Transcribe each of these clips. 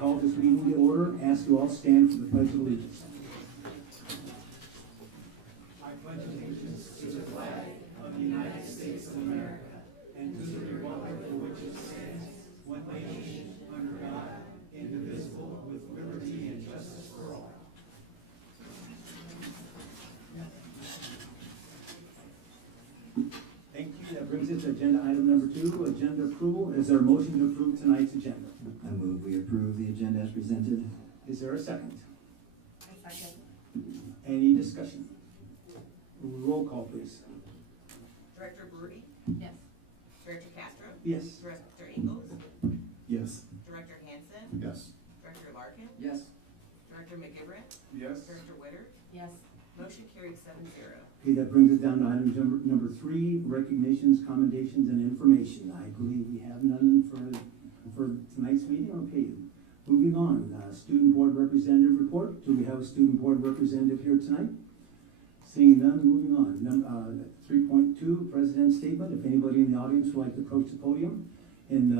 call this meeting to order. Ask you all stand for the Pledge of Allegiance. I pledge allegiance to the flag of the United States of America and to the republic for which it stands, one nation, under God, indivisible, with liberty and justice for all. Thank you. That brings us to agenda item number 2, agenda approval. Is there a motion to approve tonight's agenda? I move we approve the agenda as presented. Is there a second? I second. Any discussion? Roll call, please. Director Brody? Yes. Director Castro? Yes. Director Ingles? Yes. Director Hansen? Yes. Director Larkin? Yes. Director McGivern? Yes. Director Witter? Yes. Motion carried 7-0. Okay, that brings us down to item number 3, recognitions, commendations, and information. I believe we have none for tonight's meeting. Okay, moving on. Student Board Representative report. Do we have a Student Board Representative here tonight? Seeing none, moving on. 3.2, President's Statement. If anybody in the audience would like to approach the podium and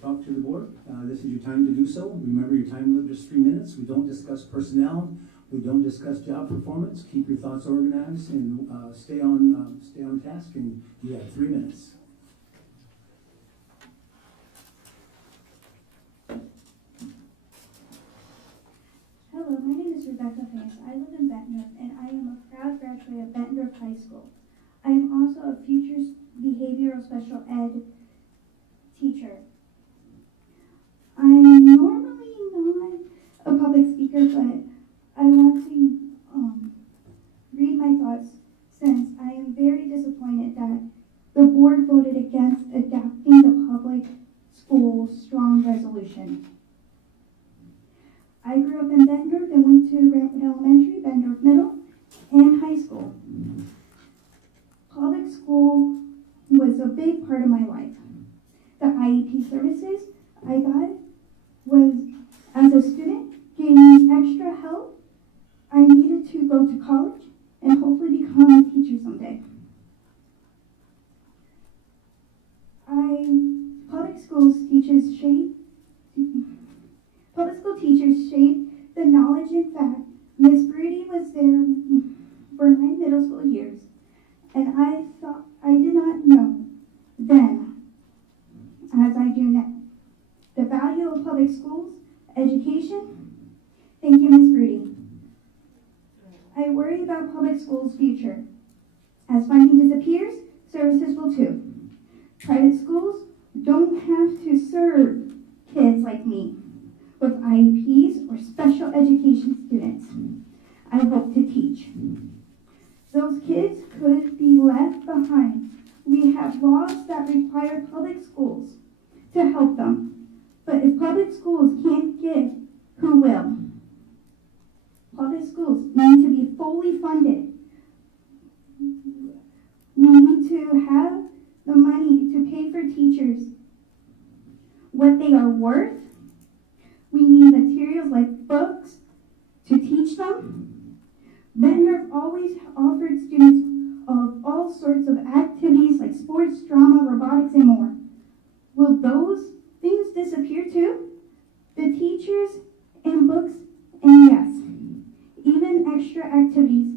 talk to the board, this is your time to do so. Remember, your time limit is 3 minutes. We don't discuss personnel. We don't discuss job performance. Keep your thoughts organized and stay on task. And you have 3 minutes. Hello, my name is Rebecca Vance. I live in Bettendorf, and I am a proud graduate of Bettendorf High School. I am also a future behavioral special ed teacher. I'm normally not a public speaker, but I want to read my thoughts since I am very disappointed that the board voted against adopting the public school strong resolution. I grew up in Bettendorf and went to Grantwood Elementary, Bettendorf Middle, and high school. Public school was a big part of my life. The IEP services I got was, as a student, gave me extra help I needed to go to college and hopefully become a teacher someday. Public school teachers shape the knowledge and fact. Miss Brady was there for my middle school years, and I did not know then, as I do now, the value of public schools, education. Thank you, Miss Brady. I worry about public schools' future. As funding disappears, services will too. Private schools don't have to serve kids like me with IEPs or special education students I hope to teach. Those kids could be left behind. We have laws that require public schools to help them. But if public schools can't give, who will? Public schools need to be fully funded. We need to have the money to pay for teachers what they are worth. We need materials like books to teach them. Bettendorf always offered students of all sorts of activities like sports, drama, robotics, and more. Will those things disappear too? The teachers and books, and yes, even extra activities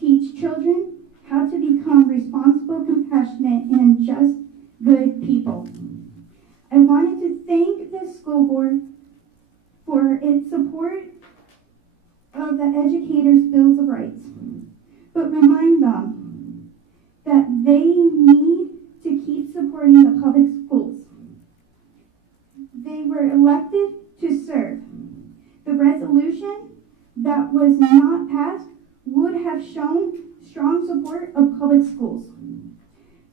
teach children how to become responsible, compassionate, and just good people. I wanted to thank the school board for its support of the educators' bills of rights, but remind them that they need to keep supporting the public schools. They were elected to serve. The resolution that was not passed would have shown strong support of public schools.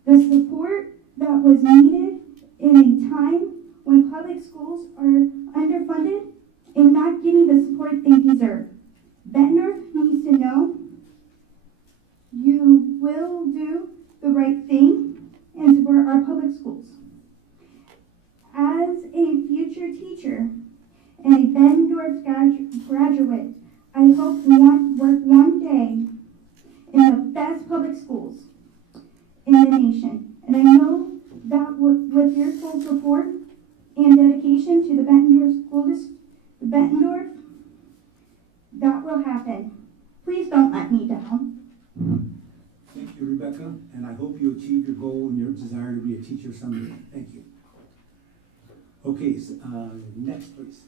The support that was needed in a time when public schools are underfunded and not getting the support they deserve. Bettendorf needs to know you will do the right thing and support our public schools. As a future teacher and a Bettendorf graduate, I hope to work one day in the best public schools in the nation. And I know that with your full support and dedication to the Bettendorf School Rebecca, and I hope you achieve your goal and your desire to be a teacher someday. Thank you. Okay, so, next, please.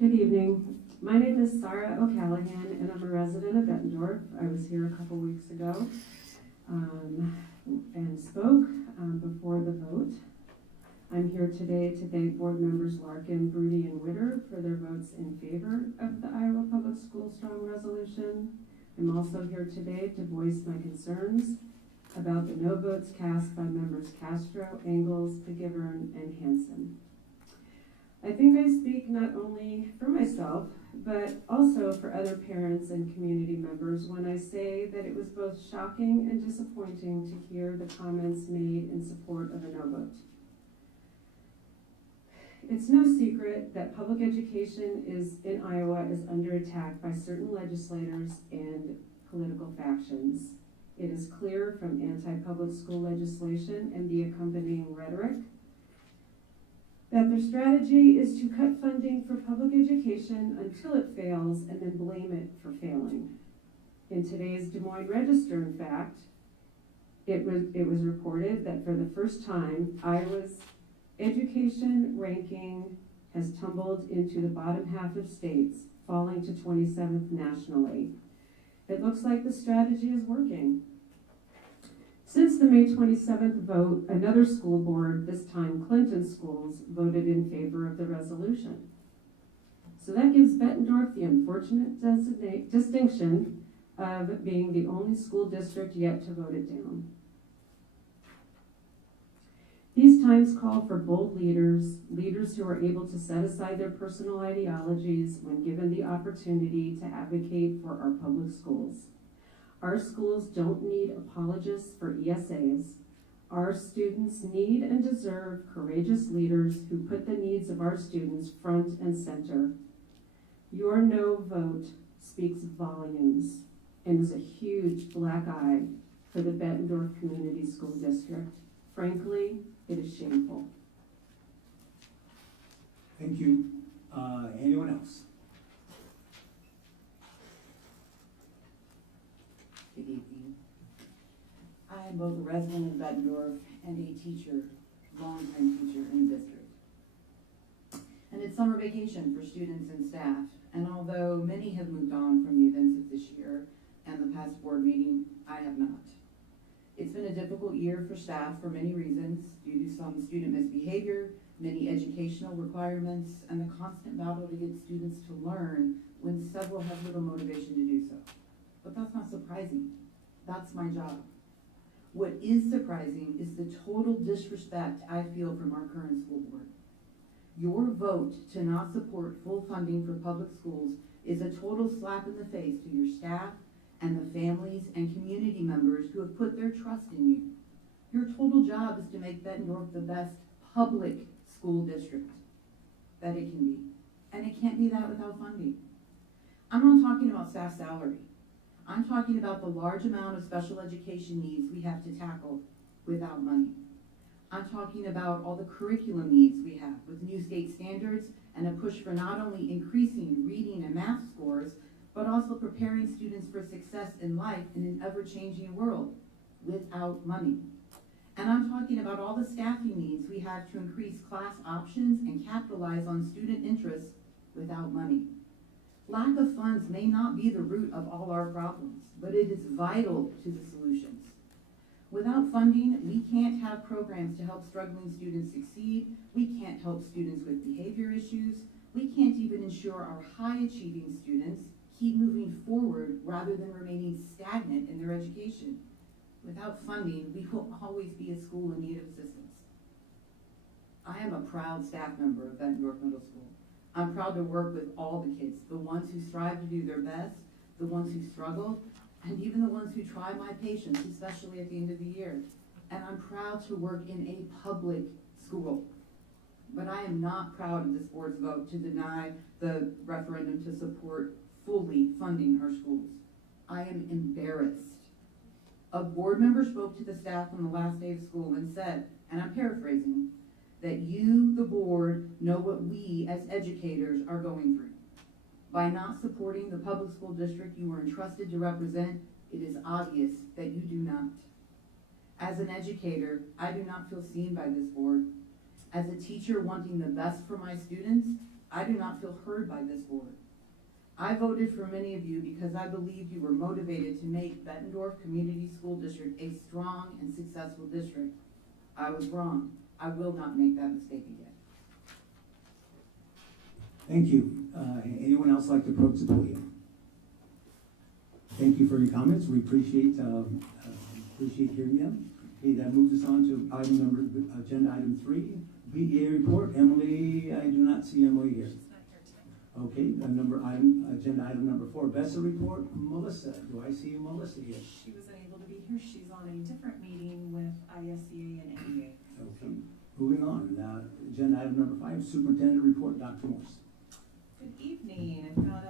Good evening. My name is Sarah O'Callaghan, and I'm a resident of Bettendorf. I was here a couple weeks ago and spoke before the vote. I'm here today to thank board members Larkin, Broody, and Witter for their votes in favor of the Iowa Public School Strong Resolution. I'm also here today to voice my concerns about the no votes cast by members Castro, Engels, McGivern, and Hansen. I think I speak not only for myself, but also for other parents and community members when I say that it was both shocking and disappointing to hear the comments made in support of a no vote. It's no secret that public education in Iowa is under attack by certain legislators and political factions. It is clear from anti-public school legislation and the accompanying rhetoric that their strategy is to cut funding for public education until it fails and then blame it for failing. In today's Des Moines Register, in fact, it was reported that for the first time, Iowa's education ranking has tumbled into the bottom half of states, falling to 27th nationally. It looks like the strategy is working. Since the May 27th vote, another school board, this time Clinton schools, voted in favor of the resolution. So that gives Bettendorf the unfortunate distinction of being the only school district yet to vote it down. These times call for bold leaders who are able to set aside their personal ideologies when given the opportunity to advocate for our public schools. Our schools don't need apologists for ESAs. Our students need and deserve courageous leaders who put the needs of our students front and center. Your no vote speaks volumes and is a huge black eye for the Bettendorf Community School District. Frankly, it is shameful. Thank you. Anyone else? Good evening. I am both a resident of Bettendorf and a teacher, longtime teacher in the district. And it's summer vacation for students and staff, and although many have moved on from the events of this year and the past board meeting, I have not. It's been a difficult year for staff for many reasons, due to some student misbehavior, many educational requirements, and the constant battle to get students to learn when several have little motivation to do so. But that's not surprising. That's my job. What is surprising is the total disrespect I feel from our current school board. Your vote to not support full funding for public schools is a total slap in the face to your staff and the families and community members who have put their trust in you. Your total job is to make Bettendorf the best public school district that it can be. And it can't be that without funding. I'm not talking about staff salary. I'm talking about the large amount of special education needs we have to tackle without money. I'm talking about all the curriculum needs we have with new state standards and a push for not only increasing reading and math scores, but also preparing students for success in life in an ever-changing world without money. And I'm talking about all the staffing needs we have to increase class options and capitalize on student interests without money. Lack of funds may not be the root of all our problems, but it is vital to the solutions. Without funding, we can't have programs to help struggling students succeed. We can't help students with behavior issues. We can't even ensure our high-achieving students keep moving forward rather than remaining stagnant in their education. Without funding, we will always be a school in need of assistance. I am a proud staff member of Bettendorf Middle School. I'm proud to work with all the kids, the ones who strive to do their best, the ones who struggle, and even the ones who try my patience, especially at the end of the year. And I'm proud to work in a public school. But I am not proud of this board's vote to deny the referendum to support fully funding our schools. I am embarrassed. A board member spoke to the staff on the last day of school and said, and I'm paraphrasing, that you, the board, know what we as educators are going through. By not supporting the public school district you were entrusted to represent, it is obvious that you do not. As an educator, I do not feel seen by this board. As a teacher wanting the best for my students, I do not feel heard by this board. I voted for many of you because I believed you were motivated to make Bettendorf Community School District a strong and successful district. I was wrong. I will not make that mistake again. Thank you. Anyone else like to approach the podium? Thank you for your comments. We appreciate hearing them. Okay, that moves us on to agenda item 3, BEA report. Emily, I do not see Emily here. She's not here today. Okay, agenda item number 4, BESA report. Melissa, do I see Melissa here? She was unable to be here. She's on a different meeting with ISEA and NEA. Okay, moving on. Agenda item number 5, superintendent report, Dr. Morse. Good evening. I've got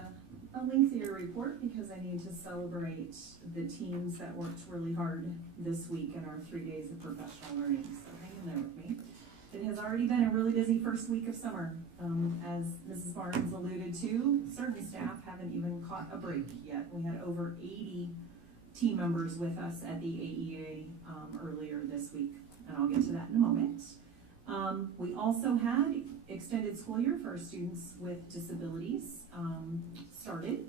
a lengthier report because I need to celebrate the teams that worked really hard this week in our 3 days of professional learning. So hang in there with me. It has already been a really busy first week of summer. As Mrs. Barnes alluded to, certain staff haven't even caught a break yet. We had over 80 team members with us at the AEA earlier this week, and I'll get to that in a moment. We also had extended school year for our students with disabilities started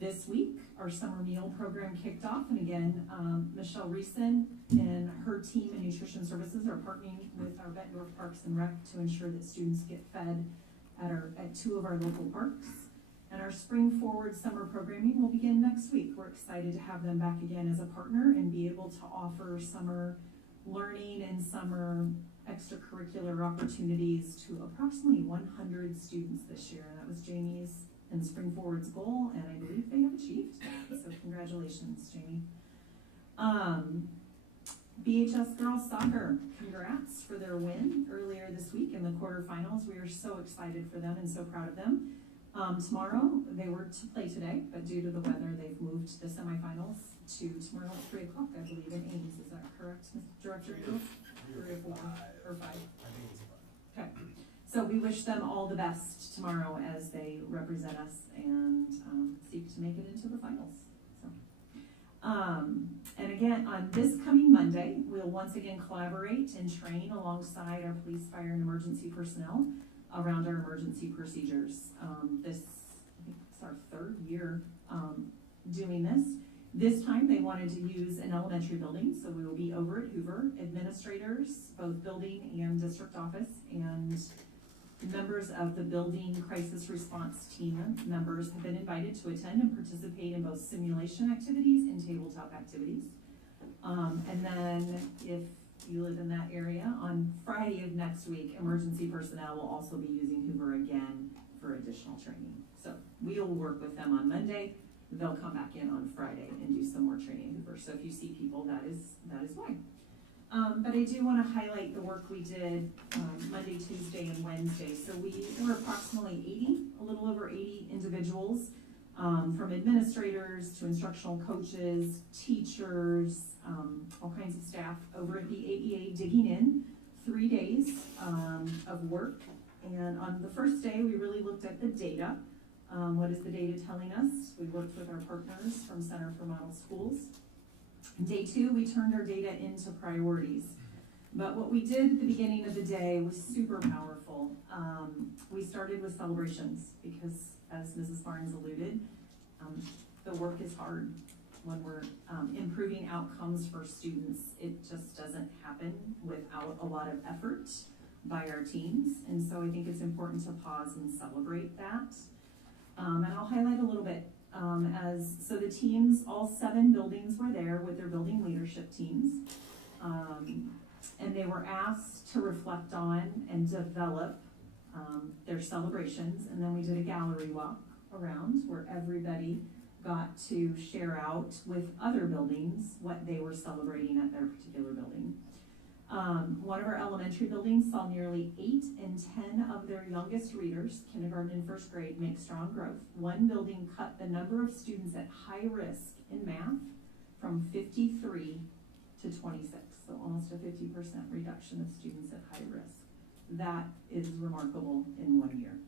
this week. Our summer meal program kicked off, and again, Michelle Reeson and her team in nutrition services are partnering with our Bettendorf Parks and Rec to ensure that students get fed at 2 of our local parks. And our Spring Forward summer programming will begin next week. We're excited to have them back again as a partner and be able to offer summer learning and summer extracurricular opportunities to approximately 100 students this year. And that was Jamie's and Spring Forward's goal, and I believe they have achieved that. So congratulations, Jamie. BHS Girls Soccer, congrats for their win earlier this week in the quarterfinals. We are so excited for them and so proud of them. Tomorrow, they were to play today, but due to the weather, they've moved the semifinals to tomorrow at 3 o'clock, I believe, in Ames. Is that correct, Mr. Director? 3 or 4 or 5? Okay. So we wish them all the best tomorrow as they represent us and seek to make it into the finals. So, and again, on this coming Monday, we'll once again collaborate and train alongside our police, fire, and emergency personnel around our emergency procedures. I think it's our 3rd year doing this. This time they wanted to use an elementary building, so we will be over at Hoover. Administrators, both building and district office, and members of the building crisis response team members have been invited to attend and participate in both simulation activities and tabletop activities. And then if you live in that area, on Friday of next week, emergency personnel will also be using Hoover again for additional training. So we will work with them on Monday. They'll come back in on Friday and do some more training at Hoover. So if you see people, that is why. But I do want to highlight the work we did Monday, Tuesday, and Wednesday. So there were approximately 80, a little over 80 individuals, from administrators to instructional coaches, teachers, all kinds of staff over at the AEA digging in. 3 days of work. And on the first day, we really looked at the data. What is the data telling us? We worked with our partners from Center for Model Schools. Day 2, we turned our data into priorities. But what we did at the beginning of the day was super powerful. We started with celebrations because, as Mrs. Barnes alluded, the work is hard. When we're improving outcomes for students, it just doesn't happen without a lot of effort by our teams. And so I think it's important to pause and celebrate that. And I'll highlight a little bit. So the teams, all 7 buildings were there with their building leadership teams. And they were asked to reflect on and develop their celebrations. And then we did a gallery walk around where everybody got to share out with other buildings what they were celebrating at their particular building. One of our elementary buildings saw nearly 8 and 10 of their youngest readers, kindergarten and 1st grade, make strong growth. One building cut the number of students at high risk in math from 53 to 26, so almost a 50% reduction of students at high risk. That is remarkable in 1 year.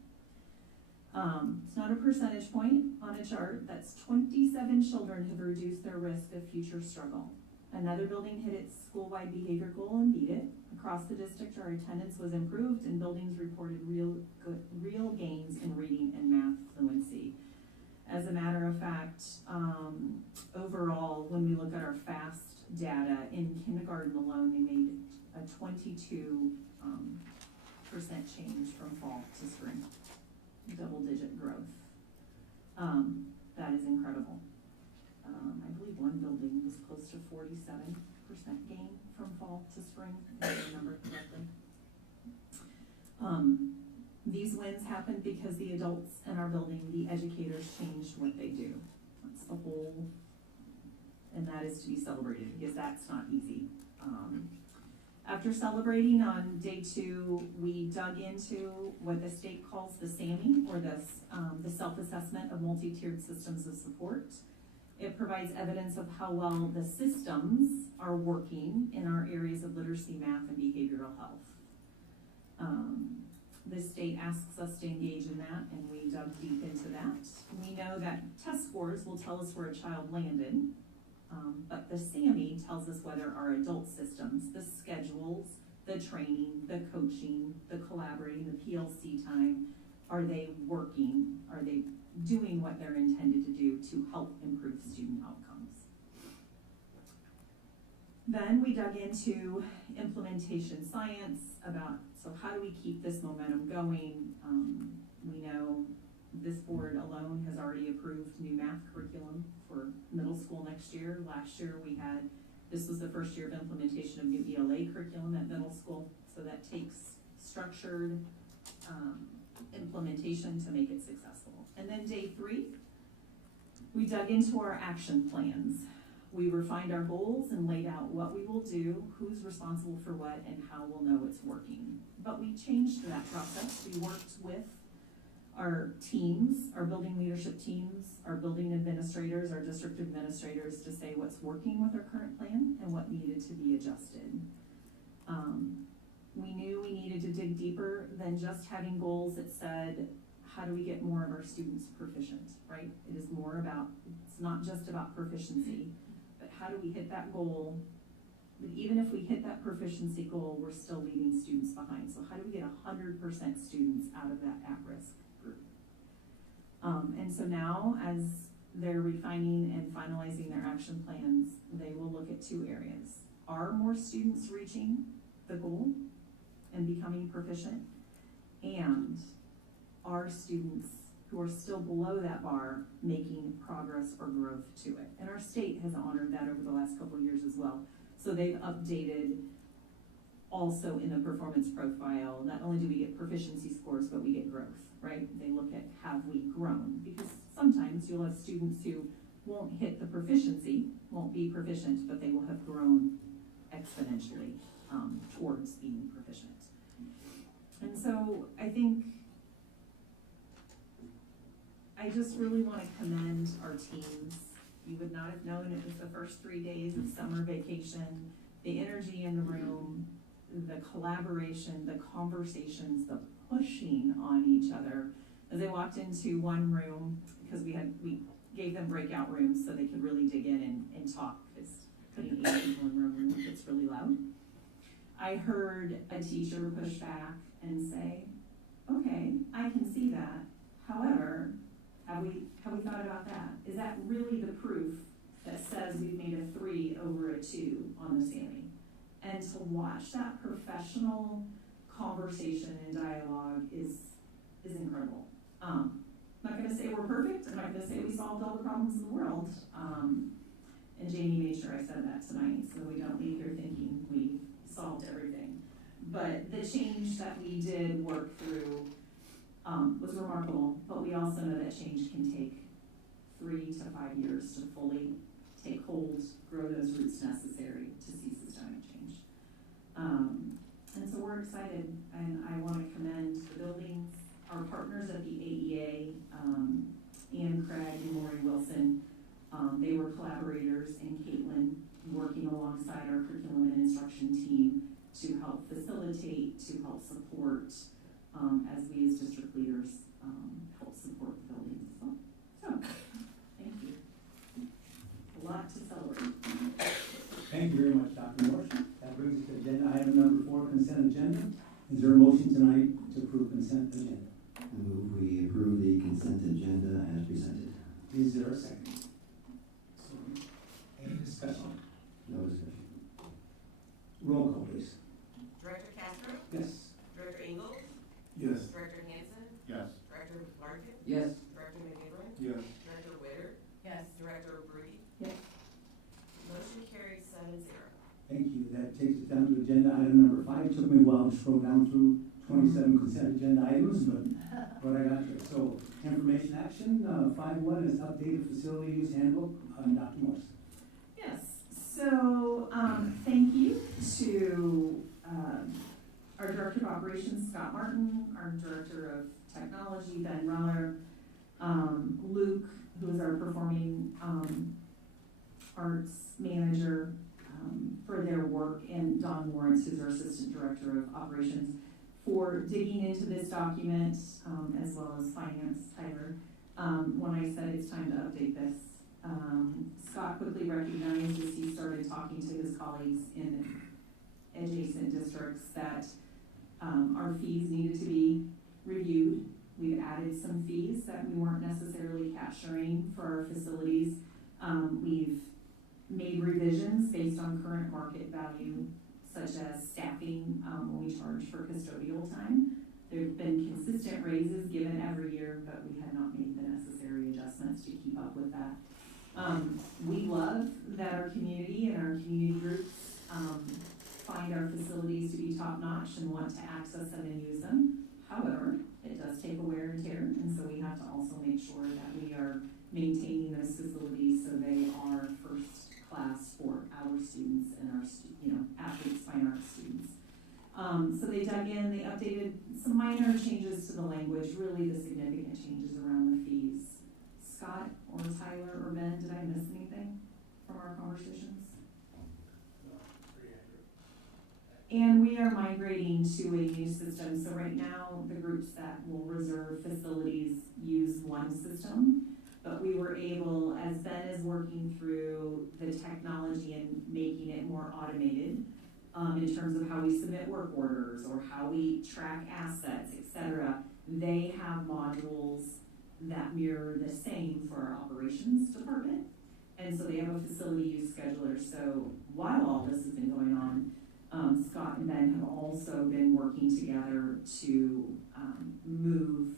It's not a percentage point on a chart. That's 27 children have reduced their risk of future struggle. Another building hit its school-wide behavior goal and beat it. Across the district, our attendance was improved and buildings reported real gains in reading and math fluency. As a matter of fact, overall, when we look at our FAST data, in kindergarten alone, they made a 22% change from fall to spring. Double-digit growth. That is incredible. I believe one building was close to 47% gain from fall to spring, if I remember correctly. These wins happened because the adults in our building, the educators, changed what they do. That's the whole, and that is to be celebrated because that's not easy. After celebrating on day 2, we dug into what the state calls the SAMI, or the self-assessment of multi-tiered systems of support. It provides evidence of how well the systems are working in our areas of literacy, math, and behavioral health. The state asks us to engage in that, and we dug deep into that. We know that test scores will tell us where a child landed, but the SAMI tells us whether our adult systems, the schedules, the training, the coaching, the collaborating, the PLC time, are they working? Are they doing what they're intended to do to help improve student outcomes? Then we dug into implementation science about, so how do we keep this momentum going? We know this board alone has already approved new math curriculum for middle school next year. Last year this was the first year of implementation of new ELA curriculum at middle school, so that takes structured implementation to make it successful. And then day 3, we dug into our action plans. We refined our goals and laid out what we will do, who's responsible for what, and how we'll know it's working. But we changed that process. We worked with our teams, our building leadership teams, our building administrators, our district administrators, to say what's working with our current plan and what needed to be adjusted. We knew we needed to dig deeper than just having goals that said, how do we get more of our students proficient, right? It is more about, it's not just about proficiency, but how do we hit that goal? But even if we hit that proficiency goal, we're still leaving students behind. So how do we get 100% students out of that at-risk group? And so now, as they're refining and finalizing their action plans, they will look at 2 areas. Are more students reaching the goal and becoming proficient? And are students who are still below that bar making progress or growth to it? And our state has honored that over the last couple of years as well. So they've updated also in the performance profile, not only do we get proficiency scores, but we get growth, right? They look at, have we grown? Because sometimes you'll have students who won't hit the proficiency, won't be proficient, but they will have grown exponentially towards being proficient. And so I just really want to commend our teams. You would not have known it was the first 3 days of summer vacation, the energy in the room, the collaboration, the conversations, the pushing on each other. As they walked into one room, because we gave them breakout rooms so they could really dig in and talk, because putting 8 people in one room gets really loud. I heard a teacher push back and say, okay, I can see that. However, have we thought about that? Is that really the proof that says we've made a 3 over a 2 on the SAMI? And to watch that professional conversation and dialogue is incredible. I'm not going to say we're perfect. I'm not going to say we solved all the problems in the world. And Jamie made sure I said that tonight, so we don't leave here thinking we solved everything. But the change that we did work through was remarkable, but we also know that change can take 3 to 5 years to fully take hold, grow those roots necessary to see systemic change. And so we're excited, and I want to commend the buildings, our partners at the AEA, Ann Craig and Lori Wilson. They were collaborators, and Caitlin working alongside our curriculum and instruction team to help facilitate, to help support, as we as district leaders help support our consent agenda. Is there a motion tonight to approve consent agenda? I move we approve the consent agenda as presented. Is there a second? Any discussion? No discussion. Roll call, please. Director Castro? Yes. Director Engel? Yes. Director Hansen? Yes. Director Larkin? Yes. Director McGivern? Yes. Director Witter? Yes. Director Brody? Yes. Motion carries 7-0. Thank you. That takes us down to agenda item number 5. It took me a while to scroll down through 27 consent agenda items, but I got there. So, information action, 5.1 is updated facility use handbook. Dr. Morse. Yes, so, thank you to, our Director of Operations, Scott Martin, our Director of Technology, Ben Reller, Luke, who is our Performing, Arts Manager, for their work, and Don Lawrence, who's our Assistant Director of Operations, for digging into this document, as well as Finance, Tyler. When I said it's time to update this, Scott quickly recognized as he started talking to his colleagues in adjacent districts that our fees needed to be reviewed. We've added some fees that we weren't necessarily capturing for our facilities. We've made revisions based on current market value, such as staffing when we charge for custodial time. There have been consistent raises given every year, but we had not made the necessary adjustments to keep up with that. We love that our community and our community groups find our facilities to be top-notch and want to access them and use them. However, it does take a wear and tear, and so we have to also make sure that we are maintaining those facilities so they are first class for our students and our athletes, fine arts students. So they dug in, they updated some minor changes to the language, really the significant changes around the fees. Scott or Tyler or Ben, did I miss anything from our conversations? And we are migrating to a new system. So right now, the groups that will reserve facilities use one system, but we were able, as Ben is working through the technology and making it more automated, in terms of how we submit work orders or how we track assets, etc. They have modules that mirror the same for our operations department. And so they have a facility use scheduler. So while all this has been going on, Scott and Ben have also been working together to move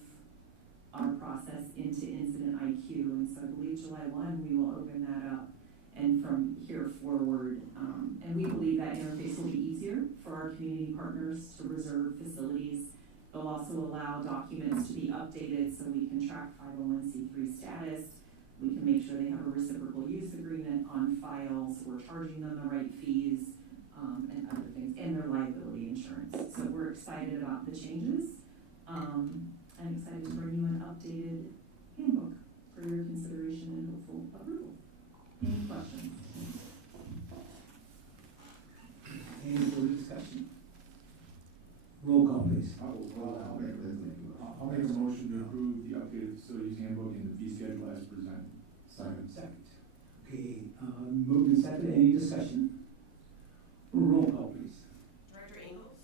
our process into Incident IQ. And so I believe July 1, we will open that up. And from here forward, and we believe that interface will be easier for our community partners to reserve facilities. They'll also allow documents to be updated so we can track 501c3 status. We can make sure they have a reciprocal use agreement on file, so we're charging them the right fees, and other things, and their liability insurance. So we're excited about the changes. I'm excited to bring you an updated handbook for your consideration and hopeful approval. Any questions? Any further discussion? Roll call, please. I'll make a motion to approve the updated facilities handbook and the fee schedule as presented. Second. Okay, moved and seconded. Any discussion? Roll call, please. Director Engels?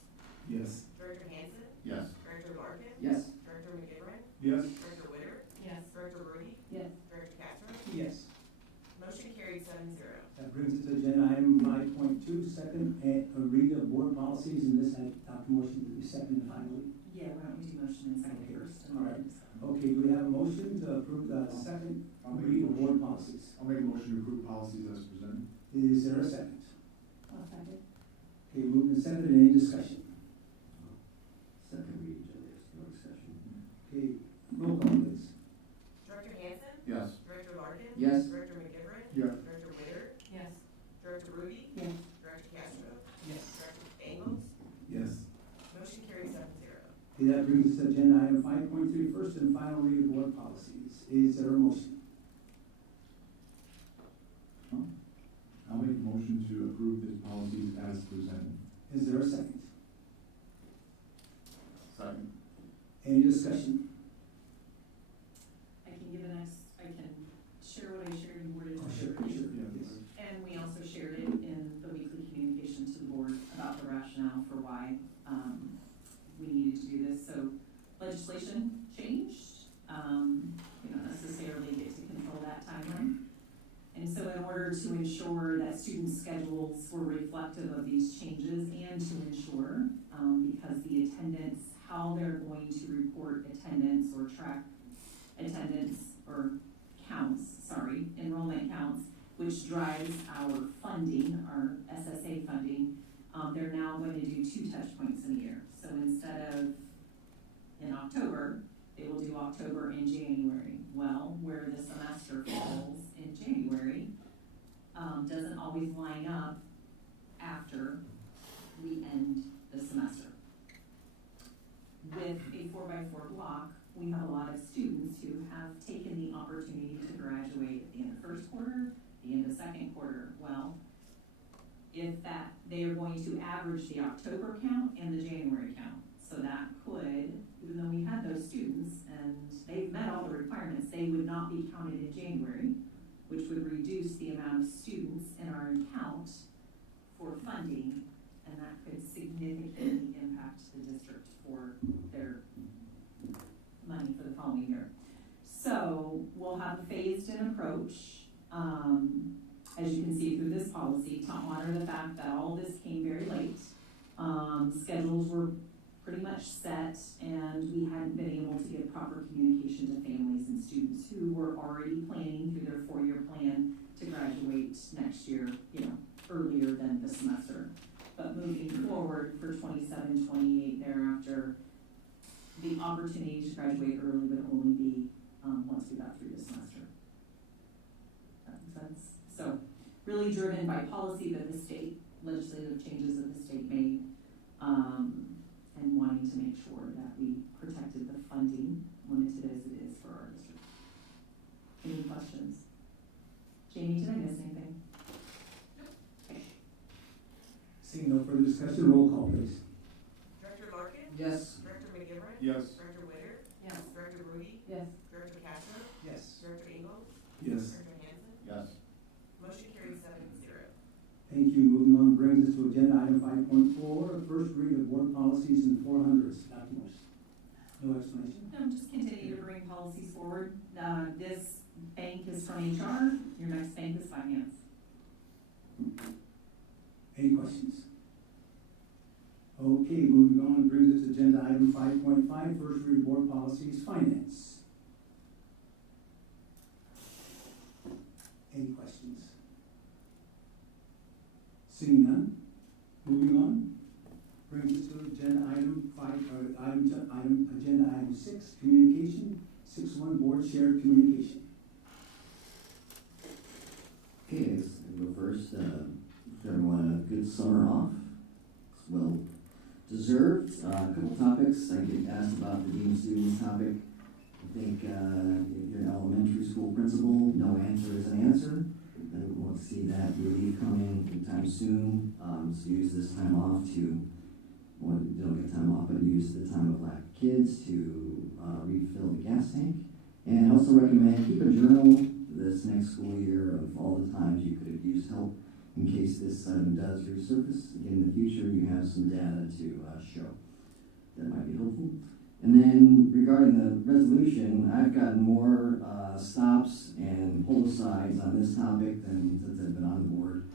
Yes. Director Hansen? Yes. Director Larkin? Yes. Director McGivern? Yes. Director Witter? Yes. Director Brody? Yes. Director Castro? Yes. Motion carries 7-0. That brings us to agenda item 5.2, second read of board policies, and this had Dr. Motion to be seconded finally. Yeah, why don't we do motion and second Okay. first? All right. Okay, do we have a motion to approve the second read of board policies? I'll make a motion to approve policies as presented. Is there a second? I'll second. Okay, moved and seconded. Any discussion? Second read, no discussion. Okay, roll call, please. Director Hansen? Yes. Director Larkin? Yes. Director McGivern? Yes. Director Witter? Yes. Director Brody? Yes. Director Castro? Yes. Director Engels? Yes. Motion carries 7-0. Okay, that brings us to agenda item 5.3, first and final read of board policies. Is there a motion? I'll make a motion to approve these policies as presented. Is there a second? Second. Any discussion? I can share what I shared in board Oh, sure, administration. sure, Yeah. yes. And we also shared it in the weekly communication to the board about the rationale for why why, we needed to do this. So legislation changed. We don't necessarily get to control that timeline. And so in order to ensure that student schedules were reflective of these changes and to ensure, because the attendance, how they're going to report attendance or track attendance or enrollment counts, which drives our funding, our SSA funding, they're now going to do 2 touch points in a year. So instead of in October, they will do October and January. Well, where the semester falls in January doesn't always line up after we end the semester. With a 4x4 block, we have a lot of students who have taken the opportunity to graduate at the end of first quarter, the end of second quarter. Well, if that, they are going to average the October count and the January count. So that could, even though we had those students and they've met all the requirements, they would not be counted in January, which would reduce the amount of students in our account for funding, and that could significantly impact the district for their money for the following year. So we'll have a phased-in approach, as you can see through this policy, to honor the fact that all this came very late. Schedules were pretty much set, and we hadn't been able to give proper communication to families and students who were already planning through their 4-year plan to graduate next year, earlier than the semester. But moving forward for 27, 28 thereafter, the opportunity to graduate early would only be once we got through the semester. That makes sense? So really driven by policy that the state, legislative changes that the state made, and wanting to make sure that we protected the funding, limited as it is for our district. Any questions? Jamie, did I miss anything? Okay. Seeing no further discussion, roll call please. Director Larkin? Yes. Director McGivern? Yes. Director Witter? Yes. Director Rudy? Yes. Director Castro? Yes. Director Engel? Yes. Director Hansen? Yes. Motion carries 7-0. Thank you. Moving on brings us to agenda item 5.4, first read of board policies in 400s. Dr. Morse. No explanation? No, just continue to bring policies forward. This bank is from HR, your next bank is finance. Any questions? Okay, moving on brings us to agenda item 5.5, first read of board policies, finance. Any questions? Seeing none, moving on, brings us to agenda item 6, communication, 6.1 board shared communication. Okay, I guess I'll go first. For everyone, a good summer off. It's well deserved. A couple topics. I get asked about the Dean of Students topic. I think if you're an elementary school principal, no answer is an answer. I don't want to see that relief coming anytime soon. So use this time off to, well, don't get time off, but use the time of lack of kids to refill the gas tank. And I also recommend keep a journal this next school year of all the times you could have used help in case this item does resurface. Again, in the future, you have some data to show. That might be helpful. And then regarding the resolution, I've gotten more stops and pull-asides on this topic than since I've been on the board.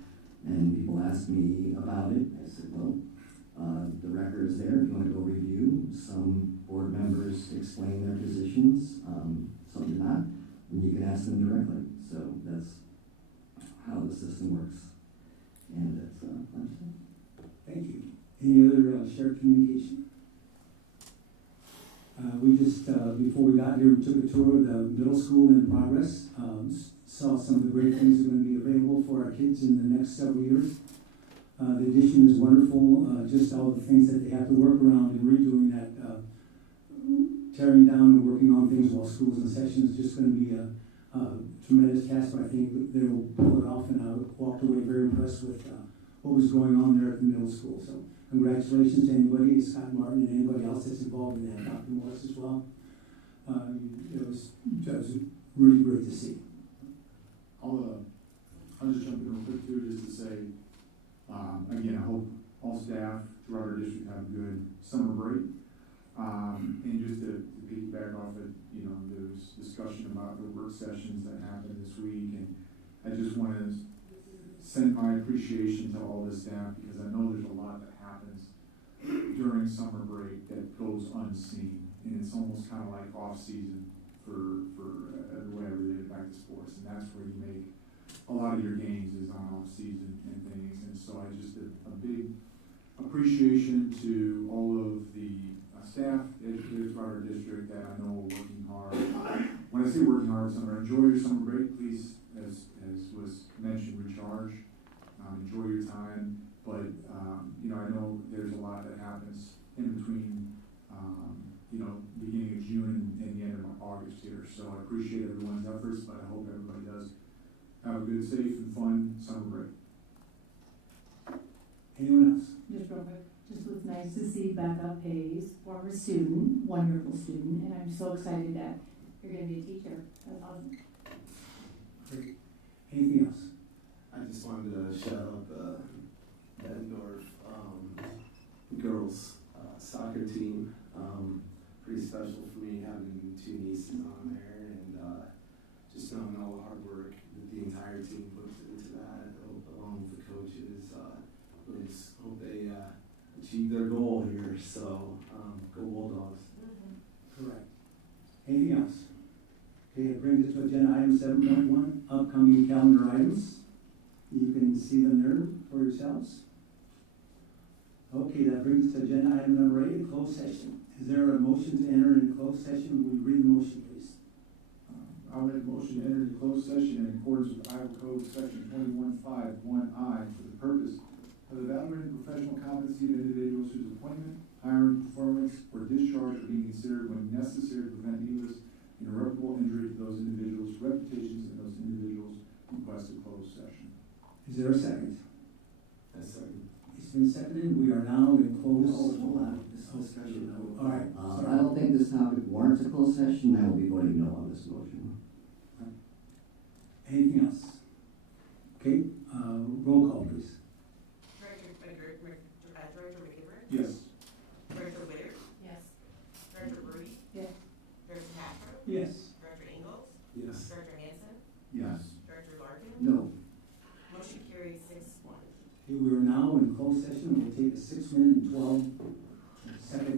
And people ask me about it. I said, well, the record is there if you want to go review. Some board members explain their positions, some do not, and you can ask them directly. So that's how the system works. And that's understand. Thank you. Any other shared communication? We just, before we got here, we took a tour of the middle school in progress, saw some of the great things that are going to be available for our kids in the next several years. The addition is wonderful, just all the things that they have to work around and redoing that, tearing down and working on things while school's in session is just going to be a tremendous task, but I think they will pull it off, and I walked away very impressed with what was going on there at the middle school. So congratulations to anybody, Scott Martin, and anybody else that's involved in that, Dr. Morris as well. It was really great to see. I'll just jump in real quick too, just to say, again, I hope all staff throughout our district have a good summer break. And just to piggyback off it, you know, there was discussion about the work sessions that happened this week, and I just want to send my appreciation to all the staff, because I know there's a lot that happens during summer break that goes unseen, and it's almost kind of like off-season for whatever they get back to sports, and that's where you make a lot of your gains is on off-season and things, and so I just did a big appreciation to all of the staff, educators throughout our district that I know are working hard. When I say working hard, summer, enjoy your summer break, please, as was mentioned, recharge, enjoy your time, but, you know, I know there's a lot that happens in between, you know, beginning of June and the end of August here, so I appreciate everyone's efforts, but I hope everybody does have a good, safe, and fun summer break. Anyone else? Just real quick, just was nice to see Becca Pay's former student, wonderful student, and I'm so excited that you're gonna be a teacher. That's awesome. Great. Anything else? I just wanted to shout out the Bettendorf girls soccer team. Pretty special for me having two nieces on there, and just knowing all the hard work that the entire team puts into that, along with the coaches. Really just hope they achieve their goal here. So go Bulldogs. Correct. Anything else? Okay, it brings us to agenda item 7.1, upcoming calendar items. You can see them there for yourselves. Okay, that brings us to agenda item number 8, closed session. Is there a motion to enter into closed session? Will you read the motion, please? I'll make a motion to enter into closed session in accordance with Iowa Code Section 2151I for the purpose of evaluating professional competency of individuals whose appointment, hiring, performance, or discharge are being considered when necessary to prevent needless irreparable injury to those individuals' reputations, and those individuals request a closed session. Is there a second? That's second. It's been seconded. We are now in closed. Hold on, this discussion. All right. I don't think this topic warrants a closed session. I will be voting no on this motion. Anything else? Okay, roll call, please. Director McKibben? Yes. Director Witter? Yes. Director Brody? Yes. Director Castro? Yes. Director Ingles? Yes. Director Hanson? Yes. Director Larkin? No. Motion carries 6-1. Okay, we are now in closed session. We'll take a 6-minute and 12